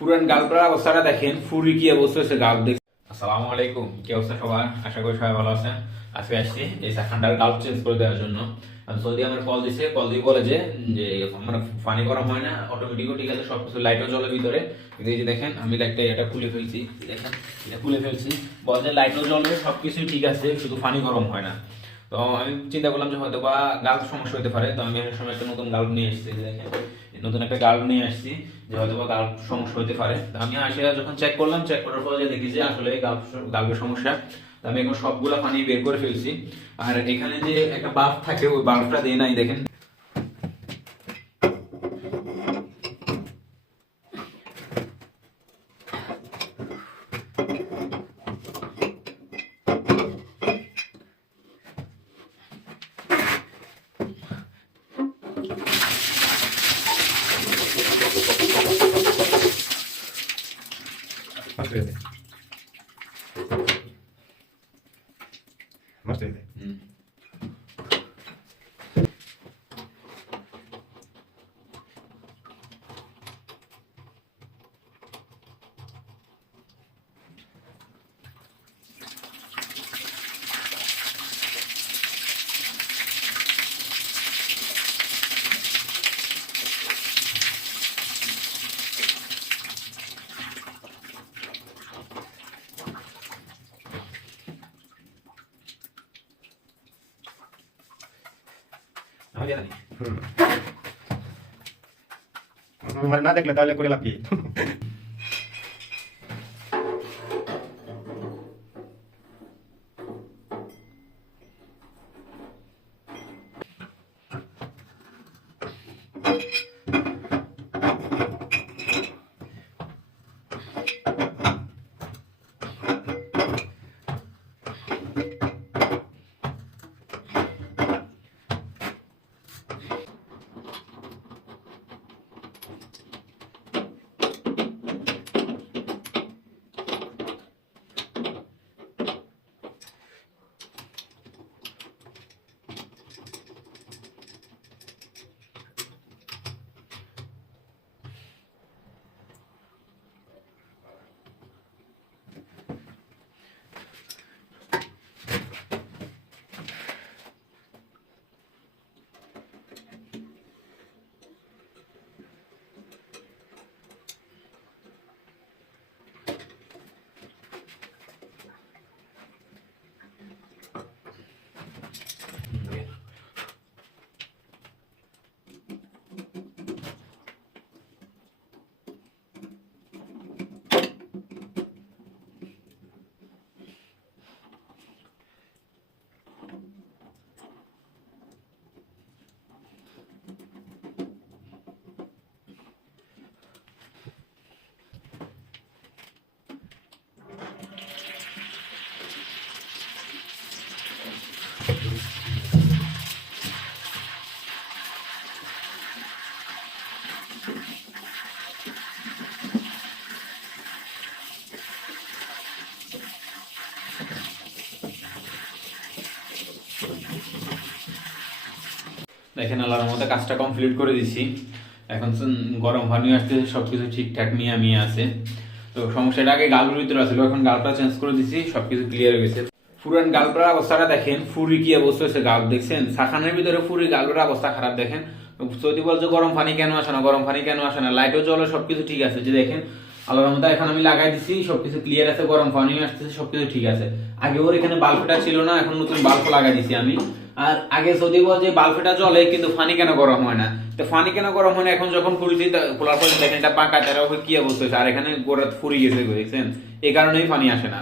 পুরান গালপার অবস্থাটা দেখেন, ফুরি কি অবস্থা হয়েছে গাল দেখেন। আসসালামু আলাইকুম, কি অবস্থা সবার? আশা করি সবাই ভালো আছেন। আজকে আসছি এই সাখানটার গাল চেঞ্জ করে দেওয়ার জন্য। সৌদি আমার কল দিছে, কল দিয়ে বলে যে যে মানে পানি গরম হয় না, অটোমেটিকও ঠিক আছে, সবকিছু লাইটও জ্বলে ভিতরে। কিন্তু এই যে দেখেন আমি লাইটটা এটা খুলে ফেলছি, দেখেন এটা খুলে ফেলছি, বলে যে লাইটও জ্বলে, সবকিছুই ঠিক আছে, শুধু পানি গরম হয় না। তো আমি চিন্তা করলাম যে হয়তো বা গাল সমস্যা হতে পারে। তো আমি এর সময় একটা নতুন গাল নিয়ে এসেছি, দেখেন নতুন একটা গাল নিয়ে আসছি, যে হয়তো বা গাল সমস্যা হতে পারে। তো আমি আসে যখন চেক করলাম, চেক করার পর দেখি যে আসলে গালের সমস্যা। তো আমি এখন সবগুলা পানি বের করে ফেলছি। আর এখানে যে একটা বাল্ব থাকে, ওই বাল্বটা দিয়ে নাই, দেখেন Más triste. Más triste. আমি জানি। মানে না দেখলে তাহলে করে লাভ কি? দেখেন আল্লাহর মতো কাজটা কমপ্লিট করে দিছি। এখন গরম পানি আসতে সবকিছু ঠিকঠাক নিয়ে আমি আছে। তো সমস্যাটা আগে গালুর ভিতরে আছিল, এখন গালটা চেঞ্জ করে দিছি, সবকিছু ক্লিয়ার হয়ে গেছে। পুরান গালপার অবস্থাটা দেখেন, ফুরি কি অবস্থা হয়েছে গাল দেখছেন, সাখানের ভিতরে ফুরি গালুর অবস্থা খারাপ। দেখেন যদি বলছে গরম পানি কেন আসে না, গরম পানি কেন আসে না, লাইটও জ্বলে, সবকিছু ঠিক আছে। যে দেখেন আল্লাহর মতো এখন আমি লাগাই দিছি, সবকিছু ক্লিয়ার আছে, গরম পানি আসতেছে, সবকিছু ঠিক আছে। আগে ওর এখানে বাল্বটা ছিল না, এখন নতুন বাল্ব লাগাই দিছি আমি। আর আগে যদি বল যে বাল্বটা জ্বলে কিন্তু পানি কেন গরম হয় না, তো পানি কেন গরম হয় না, এখন যখন খুলছি খোলার পর দেখেন এটা পাকা, তারা কি অবস্থা হয়েছে। আর এখানে গোড়া ফুরি গেছে, দেখছেন, এই কারণেই পানি আসে না।